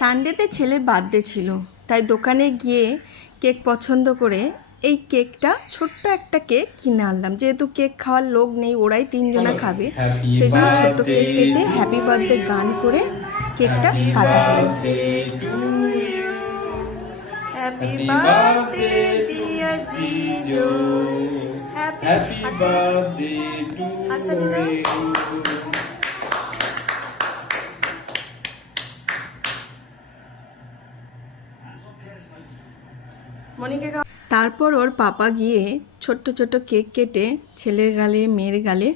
সানডেতে ছেলের বার্থডে ছিল, তাই দোকানে গিয়ে কেক পছন্দ করে এই কেকটা, ছোট্ট একটা কেক কিনে আনলাম। যেহেতু কেক খাওয়ার লোক নেই, ওরাই তিনজনা খাবে, হ্যাপি সেই জন্য ছোট্ট বার্থডে কেক কেটে টু হ্যাপি বার্থডে ইউ, গান করে কেকটা হ্যাপি কাটা হলো। Birthday to you, happy happy birthday birthday to dear জিজো, জিজু, হ্যাপি হ্যাপি বার্থডে টু হাততালি দাও। ইউ। তারপর ওর পাপা গিয়ে ছোট্ট ছোট্ট কেক কেটে ছেলের গালে মেয়ের গালে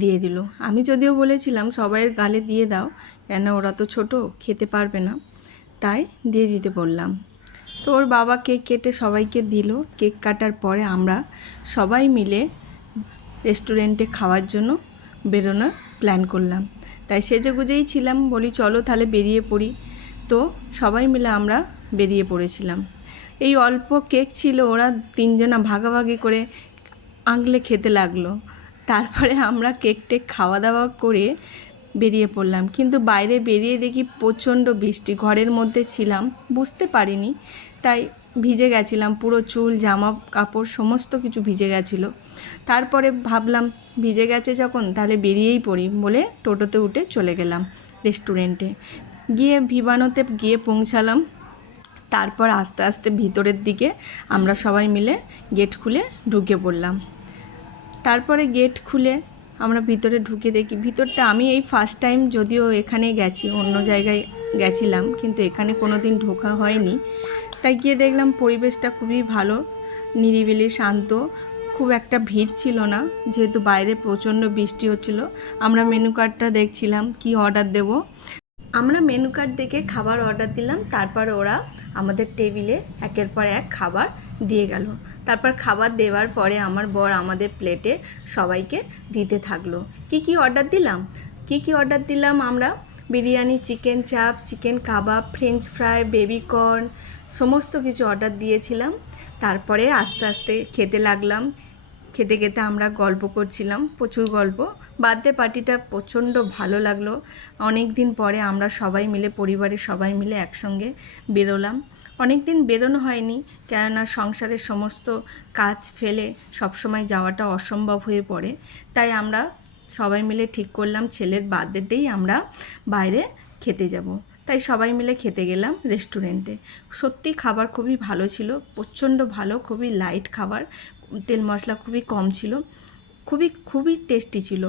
দিয়ে দিল। আমি যদিও বলেছিলাম সবাইয়ের গালে দিয়ে দাও, কেন ওরা তো ছোট, খেতে পারবে না, তাই দিয়ে দিতে বললাম। তো ওর বাবা কেক কেটে সবাইকে দিল। কেক কাটার পরে আমরা সবাই মিলে রেস্টুরেন্টে খাওয়ার জন্য বেরোনোর প্ল্যান করলাম। তাই সেজেগুজেই ছিলাম, বলি চলো তাহলে বেরিয়ে পড়ি। তো সবাই মিলে আমরা বেরিয়ে পড়েছিলাম। এই অল্প কেক ছিল, ওরা তিনজনা ভাগাভাগি করে আঙলে খেতে লাগলো। তারপরে আমরা কেক টেক খাওয়া দাওয়া করে বেরিয়ে পড়লাম। কিন্তু বাইরে বেরিয়ে দেখি প্রচণ্ড বৃষ্টি, ঘরের মধ্যে ছিলাম, বুঝতে পারিনি, তাই ভিজে গেছিলাম, পুরো চুল জামা কাপড় সমস্ত কিছু ভিজে গেছিলো। তারপরে ভাবলাম ভিজে গেছে যখন তাহলে বেরিয়েই পড়ি বলে টোটোতে উঠে চলে গেলাম রেস্টুরেন্টে। গিয়ে ভিভানোতে গিয়ে পৌঁছালাম। তারপর আস্তে আস্তে ভিতরের দিকে আমরা সবাই মিলে গেট খুলে ঢুকে পড়লাম। তারপরে গেট খুলে আমরা ভিতরে ঢুকে দেখি ভিতরটা, আমি এই ফার্স্ট টাইম যদিও এখানে গেছি, অন্য জায়গায় গেছিলাম কিন্তু এখানে কোনো দিন ঢোকা হয়নি। তাই গিয়ে দেখলাম পরিবেশটা খুবই ভালো, নিরিবিলি শান্ত, খুব একটা ভিড় ছিল না, যেহেতু বাইরে প্রচণ্ড বৃষ্টি হচ্ছিল। আমরা মেনু কার্ডটা দেখছিলাম কি অর্ডার দেব। আমরা মেনু কার্ড দেখে খাবার অর্ডার দিলাম। তারপর ওরা আমাদের টেবিলে একের পর এক খাবার দিয়ে গেল। তারপর খাবার দেওয়ার পরে আমার বর আমাদের প্লেটে সবাইকে দিতে থাকলো। কি অর্ডার দিলাম আমরা, বিরিয়ানি, চিকেন চাপ, চিকেন কাবাব, ফ্রেঞ্চ ফ্রাই, বেবিকর্ন, সমস্ত কিছু অর্ডার দিয়েছিলাম। তারপরে আস্তে আস্তে খেতে লাগলাম। খেতে খেতে আমরা গল্প করছিলাম, প্রচুর গল্প। বার্থডে পার্টিটা প্রচণ্ড ভালো লাগলো। অনেক দিন পরে আমরা সবাই মিলে, পরিবারের সবাই মিলে একসঙ্গে বেরোলাম। অনেক দিন বেরোনো হয়নি, কেননা সংসারের সমস্ত কাজ ফেলে সবসময় যাওয়াটা অসম্ভব হয়ে পড়ে। তাই আমরা সবাই মিলে ঠিক করলাম ছেলের বার্থডেতেই আমরা বাইরে খেতে যাব। তাই সবাই মিলে খেতে গেলাম রেস্টুরেন্টে। সত্যি খাবার খুবই ভালো ছিল, প্রচণ্ড ভালো, খুবই লাইট খাবার, তেল মশলা খুবই কম ছিল, খুবই টেস্টি ছিল।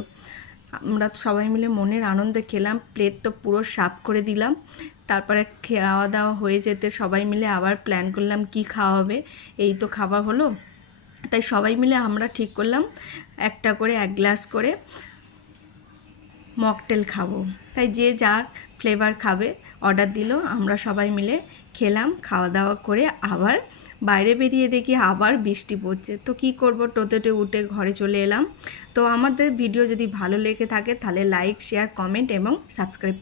আমরা সবাই মিলে মনের আনন্দে খেলাম, প্লেট তো পুরো সাফ করে দিলাম। তারপরে খাওয়া দাওয়া হয়ে যেতে সবাই মিলে আবার প্ল্যান করলাম কি খাওয়া হবে, এই তো খাবার হলো। তাই সবাই মিলে আমরা ঠিক করলাম একটা করে 1 গ্লাস করে মকটেল খাবো। তাই যে যার ফ্লেভার খাবে অর্ডার দিল, আমরা সবাই মিলে খেলাম। খাওয়া দাওয়া করে আবার বাইরে বেরিয়ে দেখি আবার বৃষ্টি পড়ছে। তো কী করব, টোটোতে উঠে ঘরে চলে এলাম। তো আমাদের ভিডিও যদি ভালো লেগে থাকে তাহলে লাইক, শেয়ার, কমেন্ট এবং সাবস্ক্রাইব